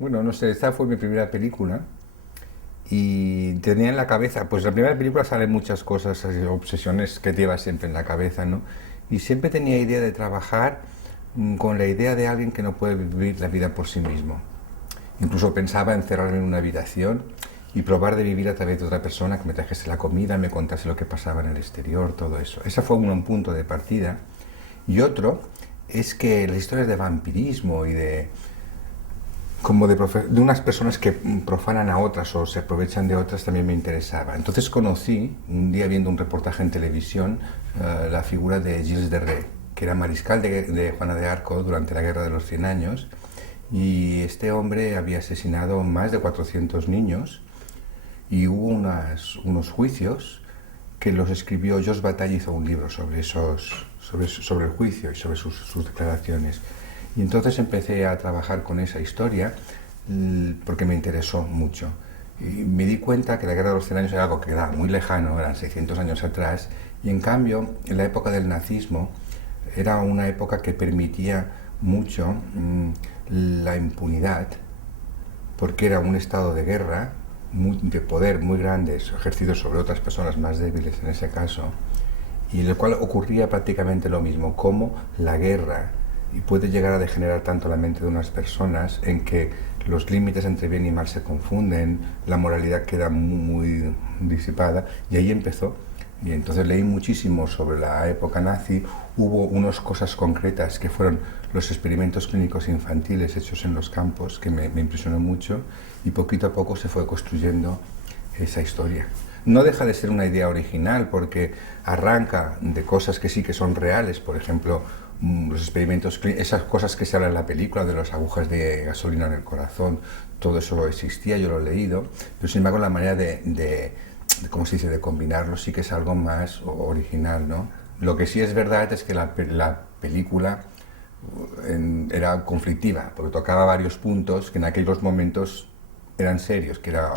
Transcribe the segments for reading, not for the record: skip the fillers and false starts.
Bueno, no sé, esta fue mi primera película y tenía en la cabeza, pues la primera película salen muchas cosas, obsesiones que llevas siempre en la cabeza, ¿no? Y siempre tenía idea de trabajar con la idea de alguien que no puede vivir la vida por sí mismo. Incluso pensaba encerrarme en una habitación y probar de vivir a través de otra persona que me trajese la comida, me contase lo que pasaba en el exterior, todo eso. Ese fue un punto de partida. Y otro es que las historias de vampirismo y de unas personas que profanan a otras o se aprovechan de otras también me interesaba. Entonces conocí, un día viendo un reportaje en televisión, la figura de Gilles de Rais, que era mariscal de Juana de Arco durante la Guerra de los 100 años, y este hombre había asesinado más de 400 niños y hubo unos juicios que los escribió. Jos Bataille, hizo un libro sobre el juicio y sobre sus declaraciones. Y entonces empecé a trabajar con esa historia porque me interesó mucho. Y me di cuenta que la Guerra de los 100 años era algo que era muy lejano, eran 600 años atrás, y en cambio, en la época del nazismo, era una época que permitía mucho la impunidad, porque era un estado de guerra, de poder muy grande, ejercido sobre otras personas más débiles en ese caso, y en el cual ocurría prácticamente lo mismo, como la guerra y puede llegar a degenerar tanto la mente de unas personas en que los límites entre bien y mal se confunden, la moralidad queda muy disipada, y ahí empezó. Y entonces leí muchísimo sobre la época nazi. Hubo unas cosas concretas que fueron los experimentos clínicos infantiles hechos en los campos que me impresionó mucho, y poquito a poco se fue construyendo esa historia. No deja de ser una idea original porque arranca de cosas que sí que son reales, por ejemplo, los experimentos, esas cosas que se hablan en la película de las agujas de gasolina en el corazón, todo eso existía, yo lo he leído, pero sin embargo la manera ¿cómo se dice?, de combinarlo sí que es algo más original, ¿no? Lo que sí es verdad es que la película era conflictiva, porque tocaba varios puntos que en aquellos momentos eran serios, que era,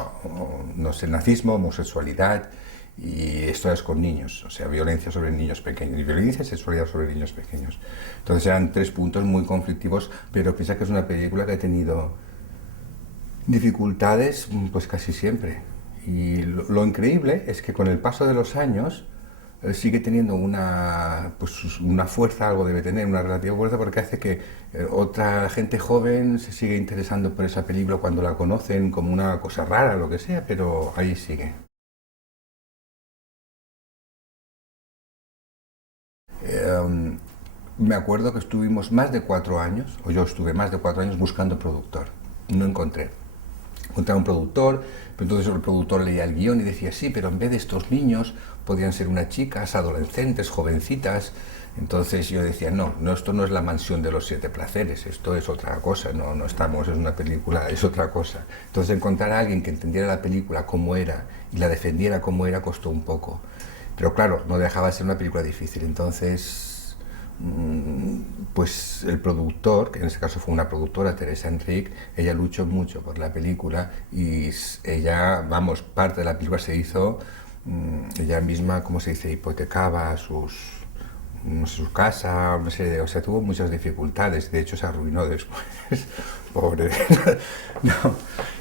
no sé, nazismo, homosexualidad, y esto es con niños, o sea, violencia sobre niños pequeños, y violencia y sexualidad sobre niños pequeños. Entonces eran tres puntos muy conflictivos, pero piensa que es una película que ha tenido dificultades pues casi siempre. Y lo increíble es que con el paso de los años sigue teniendo pues una fuerza, algo debe tener, una relativa fuerza, porque hace que otra gente joven se sigue interesando por esa película cuando la conocen como una cosa rara, lo que sea, pero ahí sigue. Eh, Me acuerdo que estuvimos más de 4 años, o yo estuve más de 4 años buscando productor. No encontré. Encontré un productor, pero entonces el productor leía el guión y decía, sí, pero en vez de estos niños podían ser unas chicas, adolescentes, jovencitas. Entonces yo decía, no, no, esto no es la mansión de los siete placeres, esto es otra cosa, no, no estamos, es una película, es otra cosa. Entonces encontrar a alguien que entendiera la película como era y la defendiera como era costó un poco. Pero claro, no dejaba de ser una película difícil. Entonces, pues el productor, que en este caso fue una productora, Teresa Enric, ella luchó mucho por la película y ella, vamos, parte de la película se hizo, ella misma, ¿cómo se dice?, hipotecaba no sé, su casa, no sé, o sea, tuvo muchas dificultades, de hecho se arruinó después, pobre. No.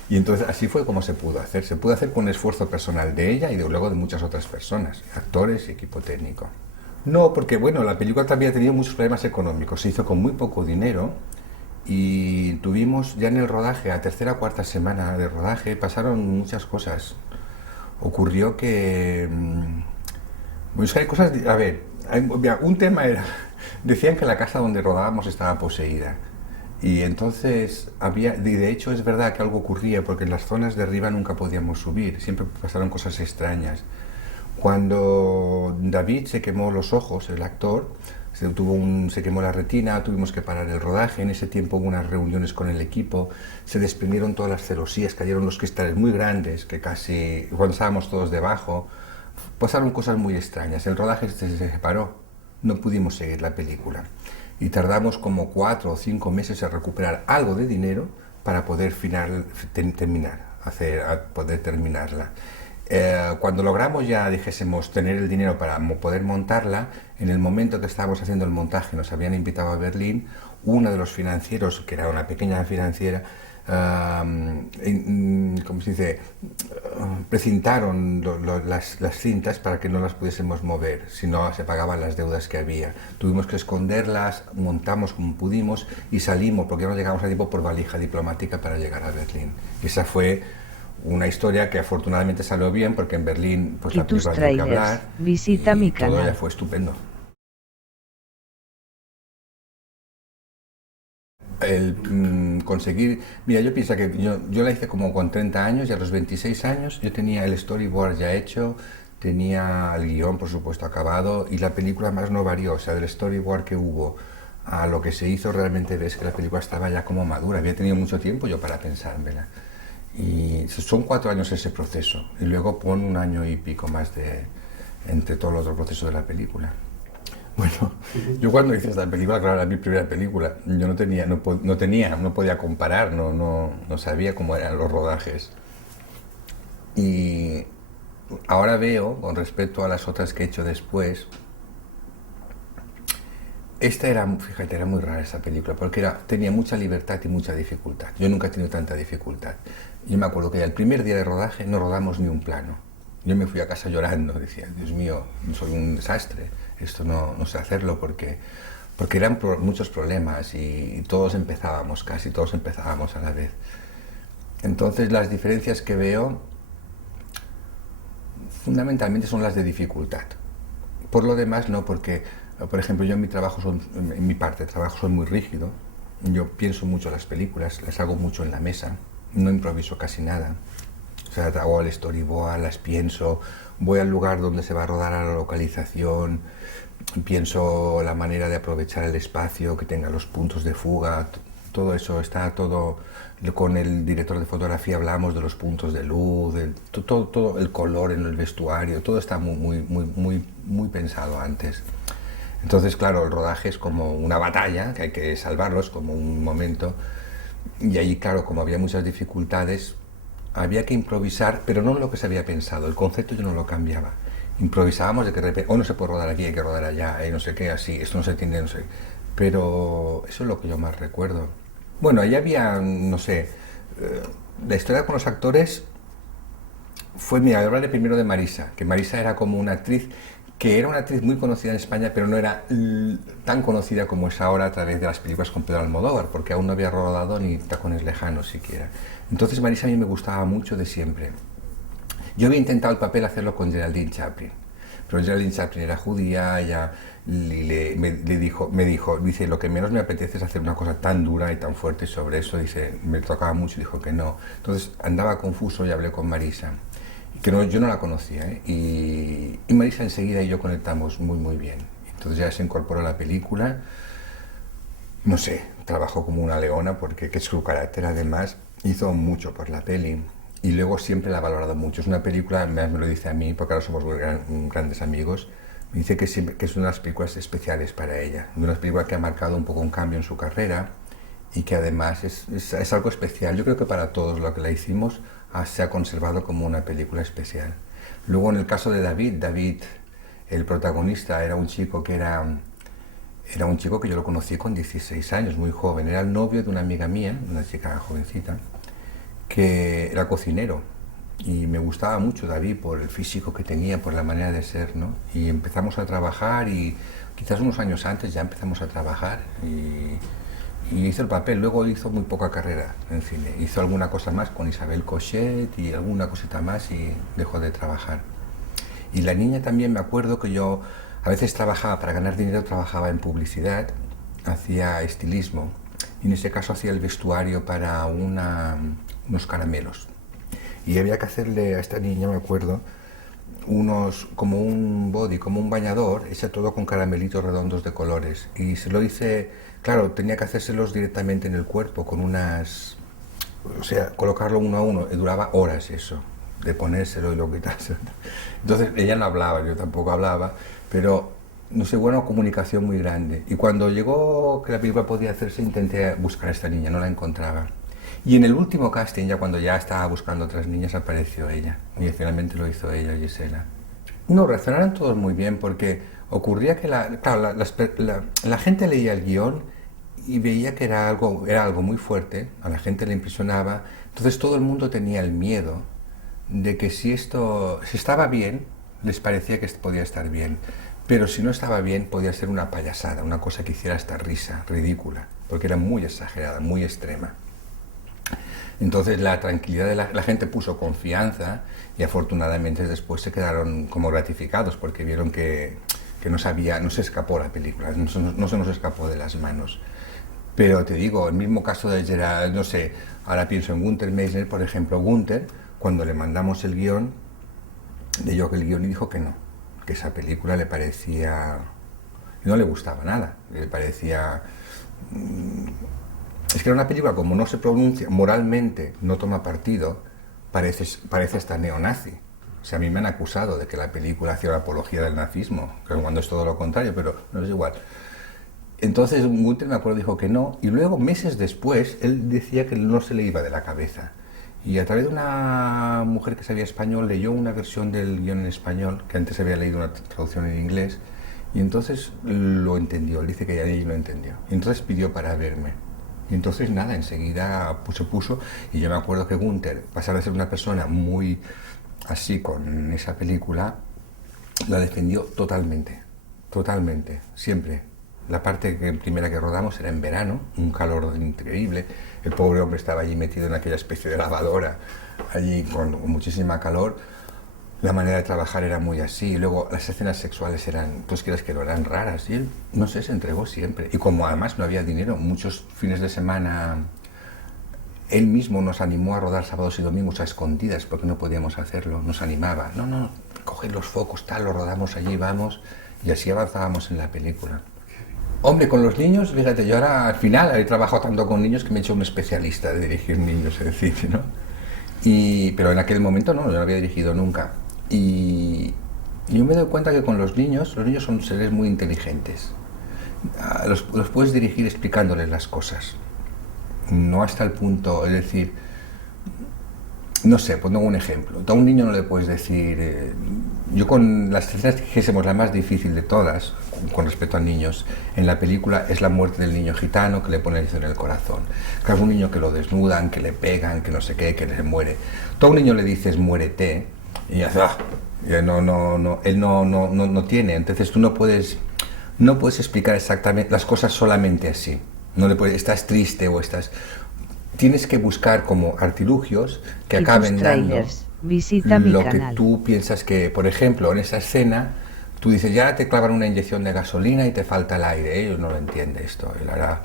Y entonces así fue como se pudo hacer con esfuerzo personal de ella y luego de muchas otras personas, actores y equipo técnico. No, porque bueno, la película también ha tenido muchos problemas económicos, se hizo con muy poco dinero y tuvimos ya en el rodaje, a tercera o cuarta semana de rodaje, pasaron muchas cosas. Ocurrió que pues hay cosas, a ver, mira, un tema era, decían que la casa donde rodábamos estaba poseída. Y entonces había, y de hecho es verdad que algo ocurría porque en las zonas de arriba nunca podíamos subir, siempre pasaron cosas extrañas. Cuando David se quemó los ojos, el actor, se quemó la retina, tuvimos que parar el rodaje, en ese tiempo hubo unas reuniones con el equipo, se desprendieron todas las celosías, cayeron los cristales muy grandes, que casi, cuando estábamos todos debajo, pasaron cosas muy extrañas, el rodaje se separó, no pudimos seguir la película y tardamos como 4 o 5 meses en recuperar algo de dinero para poder poder terminarla. Cuando logramos ya, dijésemos, tener el dinero para poder montarla, en el momento que estábamos haciendo el montaje, nos habían invitado a Berlín, uno de los financieros, que era una pequeña financiera, ¿cómo se dice? Precintaron las cintas para que no las pudiésemos mover, si no se pagaban las deudas que había. Tuvimos que esconderlas, montamos como pudimos y salimos, porque no llegamos a tiempo por valija diplomática para llegar a Berlín. Y esa fue una historia que afortunadamente salió bien, porque en Berlín pues la película dio que hablar, visita y mi todo ya canal. fue estupendo. Conseguir, mira, yo pienso que yo la hice como con 30 años y a los 26 años yo tenía el storyboard ya hecho, tenía el guión por supuesto acabado y la película más no varió, o sea, del storyboard que hubo a lo que se hizo realmente ves que la película estaba ya como madura, había tenido mucho tiempo yo para pensármela y son 4 años ese proceso y luego pon un año y pico más de entre todo el otro proceso de la película. Bueno, yo cuando hice esta película, claro, era mi primera película, yo no podía comparar, no sabía cómo eran los rodajes. Y ahora veo, con respecto a las otras que he hecho después, esta era, fíjate, era muy rara esa película, porque tenía mucha libertad y mucha dificultad. Yo nunca he tenido tanta dificultad. Yo me acuerdo que ya el primer día de rodaje no rodamos ni un plano. Yo me fui a casa llorando, decía, Dios mío, soy un desastre, esto no sé hacerlo porque eran muchos problemas y casi todos empezábamos a la vez. Entonces las diferencias que veo fundamentalmente son las de dificultad. Por lo demás no, porque, por ejemplo, yo en mi trabajo, en mi parte de trabajo soy muy rígido, yo pienso mucho las películas, las hago mucho en la mesa, no improviso casi nada. O sea, hago el storyboard, las pienso, voy al lugar donde se va a rodar a la localización, pienso la manera de aprovechar el espacio, que tenga los puntos de fuga, todo eso está todo, con el director de fotografía hablamos de los puntos de luz, todo el color en el vestuario, todo está muy pensado antes. Entonces, claro, el rodaje es como una batalla, que hay que salvarlos como un momento, y ahí, claro, como había muchas dificultades, había que improvisar, pero no lo que se había pensado, el concepto yo no lo cambiaba. Improvisábamos de que de repente, no se puede rodar aquí, hay que rodar allá, no sé qué, así, esto no se entiende, no sé. Pero eso es lo que yo más recuerdo. Bueno, ahí había, no sé, la historia con los actores fue, mira, hablarle primero de Marisa, que Marisa era como una actriz que era una actriz muy conocida en España, pero no era tan conocida como es ahora a través de las películas con Pedro Almodóvar, porque aún no había rodado ni Tacones Lejanos siquiera. Entonces Marisa a mí me gustaba mucho de siempre. Yo había intentado el papel hacerlo con Geraldine Chaplin, pero Geraldine Chaplin era judía, ella me dijo, dice, lo que menos me apetece es hacer una cosa tan dura y tan fuerte sobre eso, dice, me tocaba mucho y dijo que no. Entonces andaba confuso y hablé con Marisa, que yo no la conocía, ¿eh? Y Marisa enseguida y yo conectamos muy bien. Entonces ya se incorporó a la película, no sé, trabajó como una leona porque que es su carácter además, hizo mucho por la peli y luego siempre la ha valorado mucho. Es una película, me lo dice a mí, porque ahora somos grandes amigos, me dice que, siempre, que es una de las películas especiales para ella, una película que ha marcado un poco un cambio en su carrera y que además es algo especial. Yo creo que para todos lo que la hicimos se ha conservado como una película especial. Luego en el caso de David, el protagonista, era un chico que era un chico que yo lo conocí con 16 años, muy joven. Era el novio de una amiga mía, una chica jovencita, que era cocinero. Y me gustaba mucho David por el físico que tenía, por la manera de ser, ¿no? Y empezamos a trabajar y quizás unos años antes ya empezamos a trabajar y hizo el papel. Luego hizo muy poca carrera en cine. Hizo alguna cosa más con Isabel Cochet y alguna cosita más y dejó de trabajar. Y la niña también me acuerdo que yo a veces trabajaba, para ganar dinero trabajaba en publicidad, hacía estilismo y en ese caso hacía el vestuario para unos caramelos. Y había que hacerle a esta niña, me acuerdo, como un body, como un bañador, hecho todo con caramelitos redondos de colores. Y se lo hice, claro, tenía que hacérselos directamente en el cuerpo, con unas, o sea, colocarlo uno a uno, y duraba horas eso, de ponérselo y luego quitárselo. Entonces ella no hablaba, yo tampoco hablaba, pero no sé, bueno, comunicación muy grande. Y cuando llegó que la película podía hacerse, intenté buscar a esta niña, no la encontraba. Y en el último casting, ya cuando ya estaba buscando otras niñas, apareció ella. Y finalmente lo hizo ella, Gisela. No, reaccionaron todos muy bien porque ocurría que claro, la gente leía el guión y veía que era algo muy fuerte, a la gente le impresionaba, entonces todo el mundo tenía el miedo de que si estaba bien, les parecía que podía estar bien, pero si no estaba bien podía ser una payasada, una cosa que hiciera hasta risa, ridícula, porque era muy exagerada, muy extrema. Entonces la tranquilidad de la gente puso confianza y afortunadamente después se quedaron como gratificados porque vieron que no se escapó la película, no se nos escapó de las manos. Pero te digo, el mismo caso de Gerard, no sé, ahora pienso en Günther Meissner, por ejemplo, Günther, cuando le mandamos el guión, leyó el guión y dijo que no, que esa película le parecía, no le gustaba nada, le parecía... Es que era una película, como no se pronuncia, moralmente no toma partido, parece hasta neonazi. O sea, a mí me han acusado de que la película hacía la apología del nazismo, que cuando es todo lo contrario, pero no es igual. Entonces Günther, me acuerdo, dijo que no, y luego, meses después, él decía que no se le iba de la cabeza. Y a través de una mujer que sabía español, leyó una versión del guión en español, que antes había leído una traducción en inglés, y entonces lo entendió, él dice que ya lo entendió. Y entonces pidió para verme. Y entonces nada, enseguida se puso, y yo me acuerdo que Günther, pasar de ser una persona muy así con esa película, la defendió totalmente, totalmente, siempre. La parte primera que rodamos era en verano, un calor increíble, el pobre hombre estaba allí metido en aquella especie de lavadora, allí con muchísima calor. La manera de trabajar era muy así, y luego las escenas sexuales eran, tú quieres que lo eran raras, y él, no sé, se entregó siempre. Y como además no había dinero, muchos fines de semana él mismo nos animó a rodar sábados y domingos a escondidas, porque no podíamos hacerlo, nos animaba. No, cogen los focos, tal, lo rodamos allí, vamos, y así avanzábamos en la película. Hombre, con los niños, fíjate, yo ahora al final he trabajado tanto con niños que me he hecho un especialista de dirigir niños en cine, ¿no? Pero en aquel momento no, yo no había dirigido nunca. Y yo me doy cuenta que con los niños son seres muy inteligentes. Los puedes dirigir explicándoles las cosas. No hasta el punto, es decir, no sé, pongo un ejemplo. A un niño no le puedes decir... yo con las escenas que dijésemos la más difícil de todas, con respecto a niños, en la película es la muerte del niño gitano que le pone el en el corazón. Claro, es un niño que lo desnudan, que le pegan, que no sé qué, que le muere. Tú a un niño le dices muérete y ya él no tiene. Entonces tú no puedes explicar exactamente las cosas solamente así. No le puedes, estás triste o estás... Tienes que buscar como artilugios que acaben dando lo que tú piensas que, por ejemplo, en esa escena, tú dices, ya te clavan una inyección de gasolina y te falta el aire. Ellos no lo entienden esto, él hará,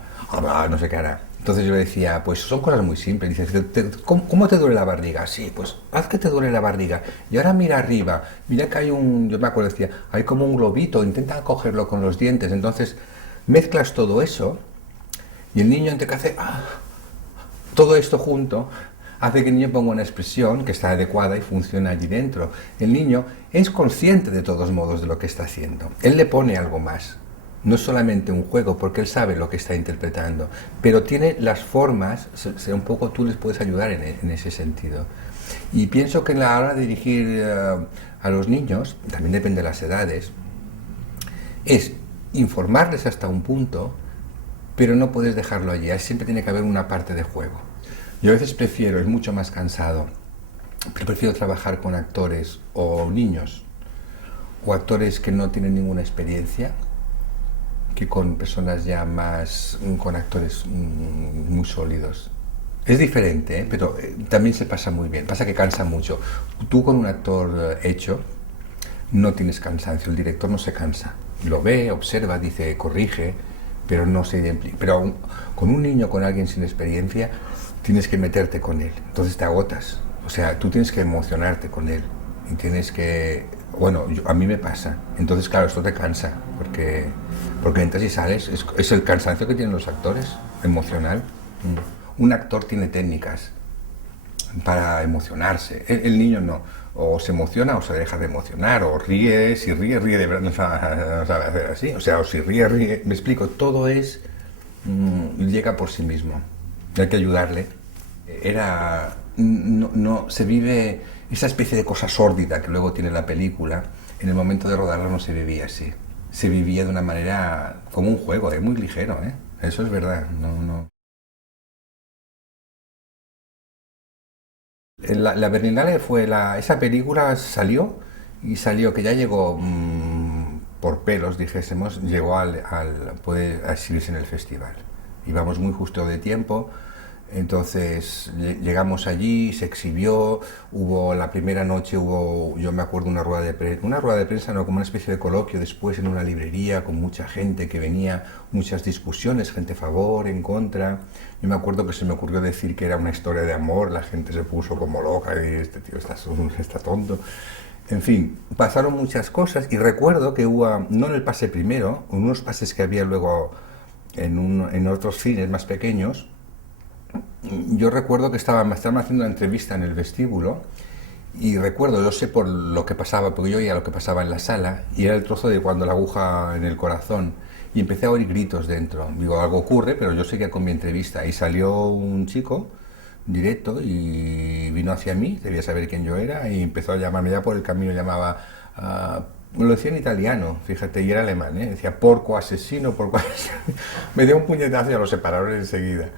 no sé qué hará. Entonces yo le decía, pues son cosas muy simples. Dices, ¿cómo te duele la barriga? Sí, pues haz que te duele la barriga. Y ahora mira arriba, mira que hay yo me acuerdo, decía, hay como un globito, intenta cogerlo con los dientes. Entonces mezclas todo eso y el niño entre que hace... todo esto junto hace que el niño ponga una expresión que está adecuada y funciona allí dentro. El niño es consciente de todos modos de lo que está haciendo. Él le pone algo más. No es solamente un juego, porque él sabe lo que está interpretando, pero tiene las formas, un poco tú les puedes ayudar en ese sentido. Y pienso que a la hora de dirigir a los niños, también depende de las edades, es informarles hasta un punto, pero no puedes dejarlo allí. Siempre tiene que haber una parte de juego. Yo a veces prefiero, es mucho más cansado, pero prefiero trabajar con actores o niños o actores que no tienen ninguna experiencia que con personas ya más, con actores muy sólidos. Es diferente, pero también se pasa muy bien. Pasa que cansa mucho. Tú con un actor hecho no tienes cansancio, el director no se cansa. Lo ve, observa, dice, corrige, pero no se implica. Pero con un niño, con alguien sin experiencia, tienes que meterte con él, entonces te agotas. O sea, tú tienes que emocionarte con él y tienes que... Bueno, a mí me pasa. Entonces, claro, esto te cansa, porque entras y sales. Es el cansancio que tienen los actores, emocional. Un actor tiene técnicas para emocionarse. El niño no. O se emociona o se deja de emocionar, o ríe, si ríe de verdad, no sabe hacer así. O sea, o si ríe. Me explico, todo llega por sí mismo. Hay que ayudarle. Se vive esa especie de cosa sórdida que luego tiene la película. En el momento de rodarla no se vivía así. Se vivía de una manera como un juego, muy ligero, eso es verdad. No, no. La Berlinale fue esa película salió y salió que ya llegó por pelos, dijésemos, llegó puede exhibirse en el festival. Íbamos muy justo de tiempo. Entonces llegamos allí, se exhibió, hubo la primera noche, yo me acuerdo una rueda de prensa, no, como una especie de coloquio después en una librería con mucha gente que venía, muchas discusiones, gente a favor, en contra. Yo me acuerdo que se me ocurrió decir que era una historia de amor, la gente se puso como loca y este tío está tonto. En fin, pasaron muchas cosas y recuerdo que hubo, no en el pase primero, en unos pases que había luego en otros cines más pequeños. Yo recuerdo que estaban haciendo una entrevista en el vestíbulo y recuerdo, yo sé por lo que pasaba, porque yo oía lo que pasaba en la sala y era el trozo de cuando la aguja en el corazón y empecé a oír gritos dentro. Digo, algo ocurre, pero yo seguía con mi entrevista y salió un chico directo y vino hacia mí, debía saber quién yo era y empezó a llamarme ya por el camino, llamaba... me lo decía en italiano, fíjate, y era alemán, ¿eh? Decía porco asesino, porco asesino. Me dio un puñetazo y ya lo separaron enseguida.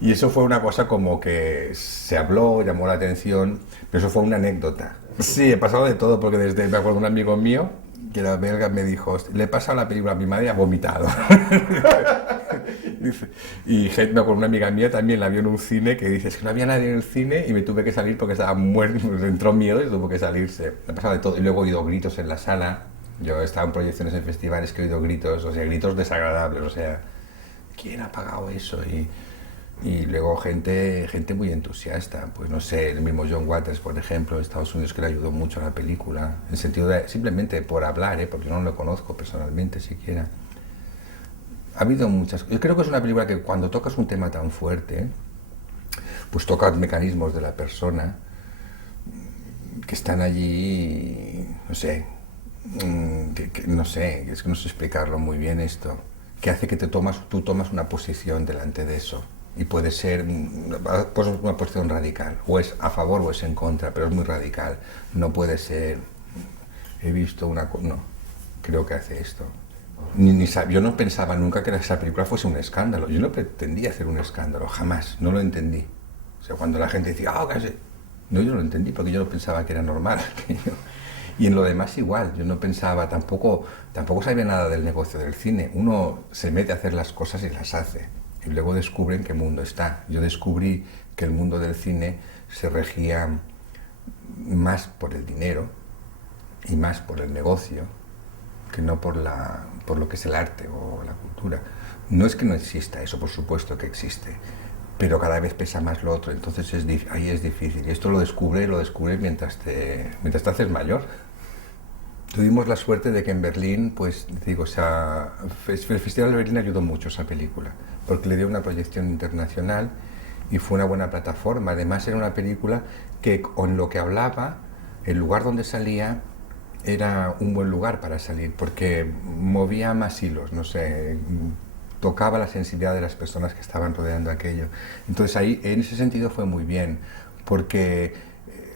Y eso fue una cosa como que se habló, llamó la atención, pero eso fue una anécdota. Sí, he pasado de todo, porque me acuerdo un amigo mío, que era belga, me dijo, le he pasado la película a mi madre y ha vomitado. Y me acuerdo una amiga mía también la vio en un cine, que dice, es que no había nadie en el cine y me tuve que salir porque estaba muerto, me entró miedo y tuvo que salirse. Me ha pasado de todo. Y luego he oído gritos en la sala, yo he estado en proyecciones en festivales que he oído gritos, o sea, gritos desagradables, o sea, ¿quién ha pagado eso? Y luego gente muy entusiasta, pues no sé, el mismo John Waters, por ejemplo, de Estados Unidos, que le ayudó mucho a la película, en el sentido de simplemente por hablar, porque yo no lo conozco personalmente siquiera. Ha habido muchas. Yo creo que es una película que cuando tocas un tema tan fuerte, pues tocas mecanismos de la persona que están allí, no sé, no sé, es que no sé explicarlo muy bien esto, que hace que tú tomas una posición delante de eso. Y puede ser pues una posición radical, o es a favor o es en contra, pero es muy radical. No puede ser, he visto no, creo que hace esto. Yo no pensaba nunca que esa película fuese un escándalo, yo no pretendía hacer un escándalo, jamás, no lo entendí. O sea, cuando la gente decía, casi... No, yo no lo entendí porque yo no pensaba que era normal. Y en lo demás igual, yo no pensaba, tampoco sabía nada del negocio del cine. Uno se mete a hacer las cosas y las hace. Y luego descubre en qué mundo está. Yo descubrí que el mundo del cine se regía más por el dinero y más por el negocio que no por lo que es el arte o la cultura. No es que no exista eso, por supuesto que existe, pero cada vez pesa más lo otro, entonces ahí es difícil. Y esto lo descubres mientras te haces mayor. Tuvimos la suerte de que en Berlín, pues digo, o sea, el Festival de Berlín ayudó mucho a esa película, porque le dio una proyección internacional y fue una buena plataforma. Además era una película que con lo que hablaba, el lugar donde salía, era un buen lugar para salir, porque movía más hilos, no sé, tocaba la sensibilidad de las personas que estaban rodeando aquello. Entonces ahí, en ese sentido fue muy bien, porque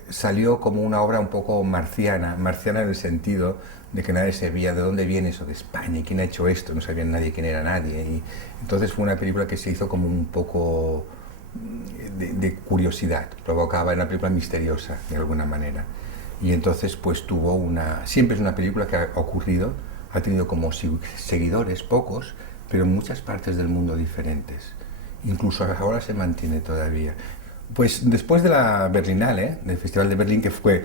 salió como una obra un poco marciana en el sentido de que nadie sabía de dónde viene eso de España y quién ha hecho esto, no sabía nadie quién era nadie. Y entonces fue una película que se hizo como un poco de curiosidad, provocaba, una película misteriosa de alguna manera. Y entonces pues siempre es una película que ha ocurrido, ha tenido como seguidores, pocos, pero en muchas partes del mundo diferentes. Incluso ahora se mantiene todavía. Pues después de la Berlinale, del Festival de Berlín, que fue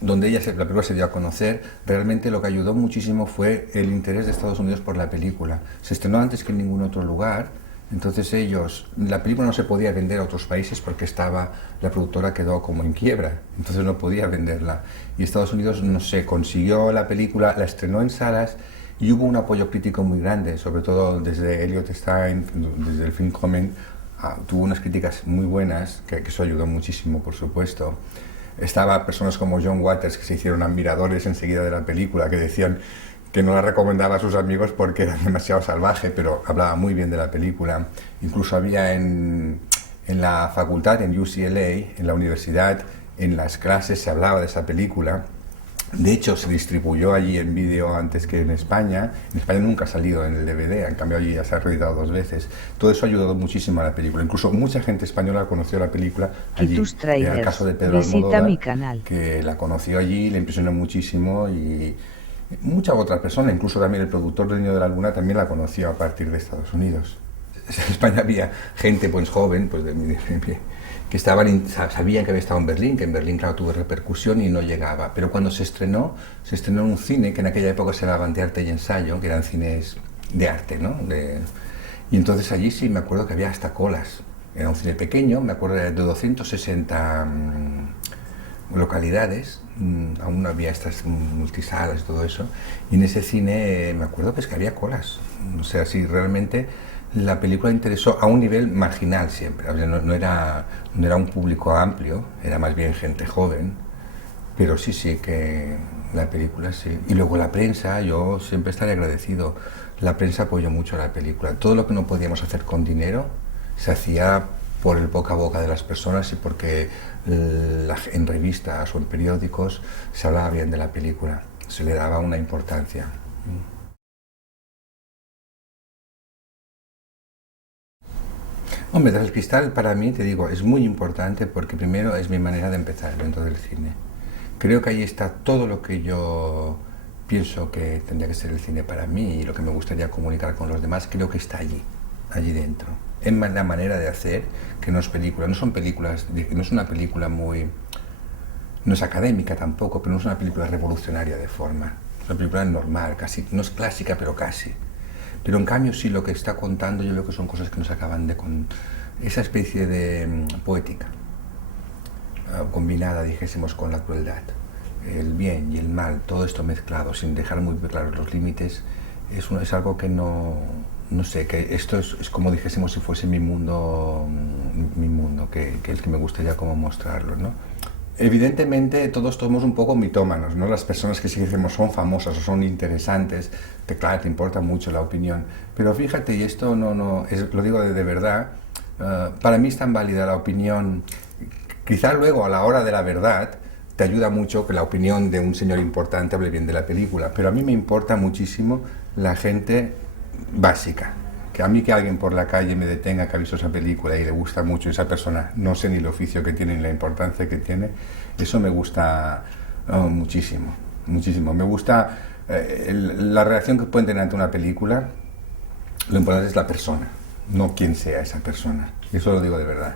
donde la película se dio a conocer, realmente lo que ayudó muchísimo fue el interés de Estados Unidos por la película. Se estrenó antes que en ningún otro lugar, entonces la película no se podía vender a otros países porque la productora quedó como en quiebra, entonces no podía venderla. Y Estados Unidos, no sé, consiguió la película, la estrenó en salas y hubo un apoyo crítico muy grande, sobre todo desde Elliot Stein, desde el Film Comment. Tuvo unas críticas muy buenas, que eso ayudó muchísimo, por supuesto. Estaba personas como John Waters, que se hicieron admiradores enseguida de la película, que decían que no la recomendaba a sus amigos porque era demasiado salvaje, pero hablaba muy bien de la película. Incluso había en la facultad, en UCLA, en la universidad, en las clases se hablaba de esa película. De hecho, se distribuyó allí en vídeo antes que en España. En España nunca ha salido en el DVD, en cambio allí ya se ha reeditado 2 veces. Todo eso ha ayudado muchísimo a la película. Incluso mucha gente española conoció la película allí. Kitus Era el Trailers. caso de Pedro Visita Almodóvar, mi canal. que la conoció allí, le impresionó muchísimo y muchas otras personas, incluso también el productor del Niño de la Luna también la conoció a partir de Estados Unidos. En España había gente pues joven, pues que sabían que había estado en Berlín, que en Berlín claro tuvo repercusión y no llegaba. Pero cuando se estrenó en un cine que en aquella época se llamaban de arte y ensayo, que eran cines de arte, ¿no? Y entonces allí sí me acuerdo que había hasta colas. Era un cine pequeño, me acuerdo de 260 localidades, aún no había estas multisalas y todo eso, y en ese cine me acuerdo que es que había colas. O sea, sí, realmente la película interesó a un nivel marginal siempre. No era un público amplio, era más bien gente joven, pero sí que la película sí. Y luego la prensa, yo siempre estaré agradecido. La prensa apoyó mucho a la película. Todo lo que no podíamos hacer con dinero se hacía por el boca a boca de las personas y porque en revistas o en periódicos se hablaba bien de la película, se le daba una importancia. Hombre, Tras el Cristal para mí, te digo, es muy importante porque primero es mi manera de empezar dentro del cine. Creo que ahí está todo lo que yo pienso que tendría que ser el cine para mí y lo que me gustaría comunicar con los demás, creo que está allí dentro. Es la manera de hacer, que no es película, no es una película muy... No es académica tampoco, pero no es una película revolucionaria de forma. Es una película normal, casi, no es clásica, pero casi. Pero en cambio sí lo que está contando yo creo que son cosas que nos acaban de... esa especie de poética, combinada, dijésemos, con la crueldad. El bien y el mal, todo esto mezclado, sin dejar muy claros los límites, es algo que no sé, que esto es como dijésemos si fuese mi mundo, que es que me gustaría como mostrarlo, ¿no? Evidentemente todos somos un poco mitómanos, ¿no? Las personas que sí decimos son famosas o son interesantes, claro, te importa mucho la opinión. Pero fíjate, y esto lo digo de verdad, para mí es tan válida la opinión, quizá luego a la hora de la verdad te ayuda mucho que la opinión de un señor importante hable bien de la película, pero a mí me importa muchísimo la gente básica. Que a mí que alguien por la calle me detenga que ha visto esa película y le gusta mucho esa persona, no sé ni el oficio que tiene ni la importancia que tiene, eso me gusta muchísimo, muchísimo. Me gusta la reacción que pueden tener ante una película, lo importante es la persona, no quién sea esa persona. Eso lo digo de verdad.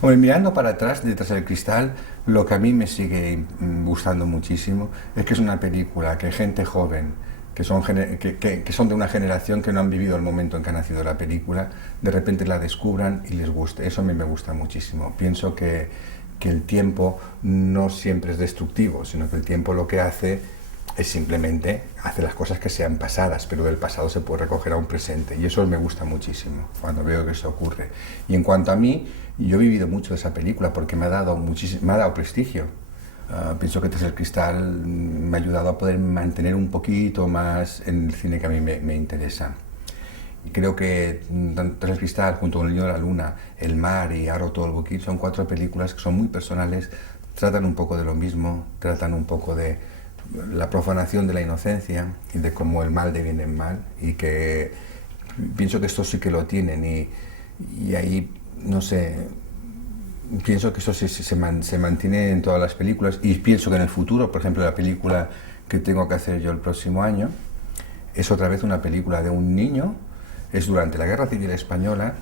Bueno, mirando para atrás, detrás del cristal, lo que a mí me sigue gustando muchísimo es que es una película que gente joven, que son de una generación que no han vivido el momento en que ha nacido la película, de repente la descubran y les guste. Eso a mí me gusta muchísimo. Pienso que el tiempo no siempre es destructivo, sino que el tiempo lo que hace es simplemente hace las cosas que sean pasadas, pero del pasado se puede recoger a un presente. Y eso me gusta muchísimo cuando veo que eso ocurre. Y en cuanto a mí, yo he vivido mucho de esa película porque me ha dado prestigio. Pienso que Tras el Cristal me ha ayudado a poder mantener un poquito más en el cine que a mí me interesa. Y creo que Tras el Cristal, junto con El Niño de la Luna, El Mar y Aro todo el Boquín, son 4 películas que son muy personales, tratan un poco de lo mismo, tratan un poco de la profanación de la inocencia y de cómo el mal deviene en mal, y que pienso que estos sí que lo tienen y ahí, no sé, pienso que eso se mantiene en todas las películas y pienso que en el futuro, por ejemplo, la película que tengo que hacer yo el próximo año es otra vez una película de un niño, es durante la Guerra Civil Española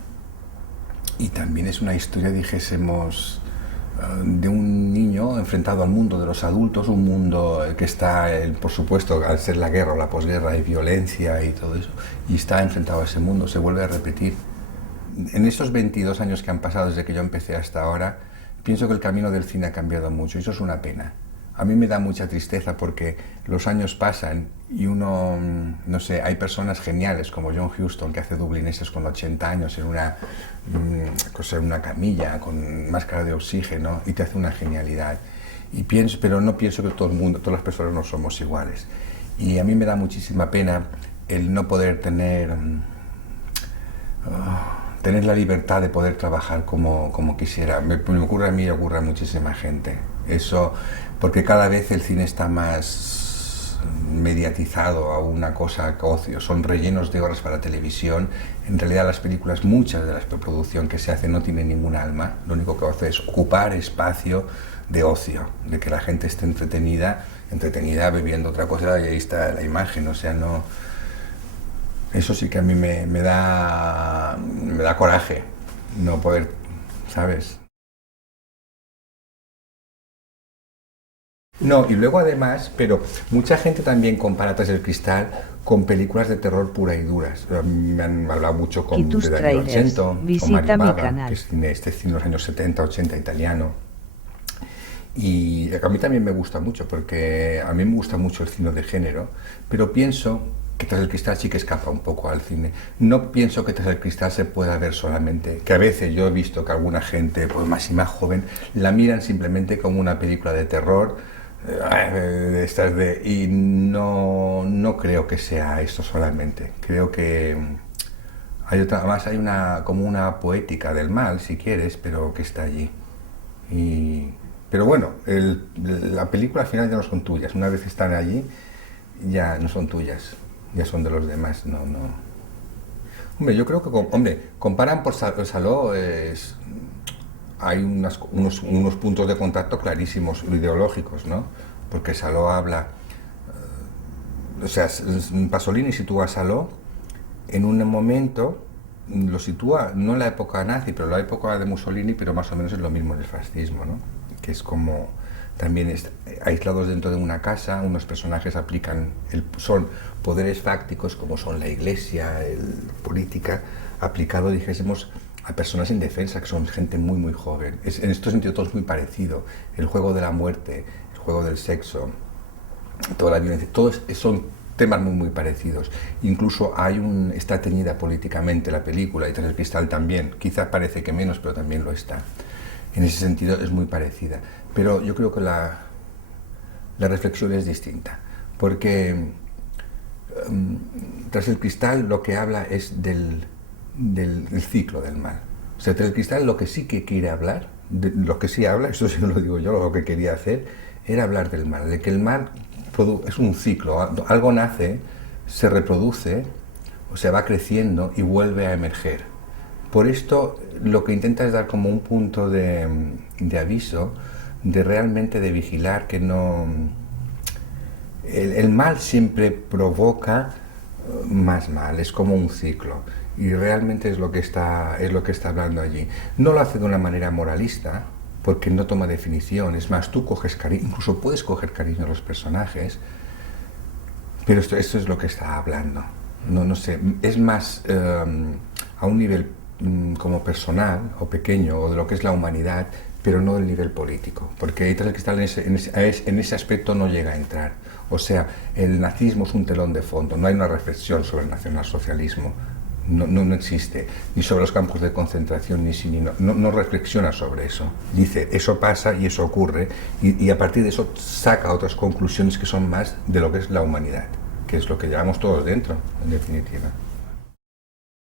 y también es una historia, dijésemos, de un niño enfrentado al mundo de los adultos, un mundo que está, por supuesto, al ser la guerra o la posguerra hay violencia y todo eso, y está enfrentado a ese mundo, se vuelve a repetir. En estos 22 años que han pasado desde que yo empecé hasta ahora, pienso que el camino del cine ha cambiado mucho y eso es una pena. A mí me da mucha tristeza porque los años pasan y uno, no sé, hay personas geniales como John Huston que hace dublineses con 80 años en una camilla con máscara de oxígeno y te hace una genialidad. Pero no pienso que todo el mundo, todas las personas no somos iguales. Y a mí me da muchísima pena el no poder tener tener la libertad de poder trabajar como quisiera. Me ocurre a mí y ocurre a muchísima gente. Eso, porque cada vez el cine está más mediatizado a una cosa que ocio. Son rellenos de horas para televisión. En realidad las películas, muchas de las preproducción que se hacen no tienen ningún alma. Lo único que hace es ocupar espacio de ocio, de que la gente esté entretenida bebiendo otra cosa y ahí está la imagen. O sea, no... Eso sí que a mí me da coraje no poder, ¿sabes? No, y luego además, pero mucha gente también compara Tras el Cristal con películas de terror pura y duras. Me han hablado mucho Quitus de Dario Trailers, Argento, con visita Mario mi Bava, canal. que es este cine de los años 70, 80 italiano. Y a mí también me gusta mucho, porque a mí me gusta mucho el cine de género, pero pienso que Tras el Cristal sí que escapa un poco al cine. No pienso que Tras el Cristal se pueda ver solamente, que a veces yo he visto que alguna gente, pues más y más joven, la miran simplemente como una película de terror, y no creo que sea esto solamente. Creo que hay otra, además hay una, como una poética del mal, si quieres, pero que está allí. Y, pero bueno, la película al final ya no son tuyas. Una vez están allí, ya no son tuyas, ya son de los demás. No, no. Hombre, yo creo que, hombre, comparan por Saló, hay unos puntos de contacto clarísimos, ideológicos, ¿no? Porque Saló habla, o sea, Pasolini sitúa a Saló en un momento, lo sitúa no en la época nazi, pero en la época de Mussolini, pero más o menos es lo mismo en el fascismo, ¿no? Que es como también aislados dentro de una casa, unos personajes son poderes fácticos como son la iglesia, política, aplicado, dijésemos, a personas indefensas, que son gente muy muy joven. En este sentido todo es muy parecido. El juego de la muerte, el juego del sexo, toda la violencia, todos son temas muy muy parecidos. Incluso está teñida políticamente la película, y Tras el Cristal también. Quizás parece que menos, pero también lo está. En ese sentido es muy parecida. Pero yo creo que la reflexión es distinta, porque Tras el Cristal lo que habla es del ciclo del mal. O sea, Tras el Cristal lo que sí que quiere hablar, lo que sí habla, eso sí lo digo yo, lo que quería hacer, era hablar del mal, de que el mal es un ciclo, algo nace, se reproduce, o sea, va creciendo y vuelve a emerger. Por esto lo que intenta es dar como un punto de aviso, de realmente de vigilar que no... El mal siempre provoca más mal, es como un ciclo, y realmente es lo que está hablando allí. No lo hace de una manera moralista, porque no toma definición. Es más, tú coges cariño, incluso puedes coger cariño a los personajes, pero esto es lo que está hablando. No sé, es más a un nivel como personal o pequeño, o de lo que es la humanidad, pero no del nivel político, porque ahí Tras el Cristal en ese aspecto no llega a entrar. O sea, el nazismo es un telón de fondo, no hay una reflexión sobre el nacionalsocialismo, no existe, ni sobre los campos de concentración, no reflexiona sobre eso. Dice, eso pasa y eso ocurre, y a partir de eso saca otras conclusiones que son más de lo que es la humanidad, que es lo que llevamos todos dentro, en definitiva.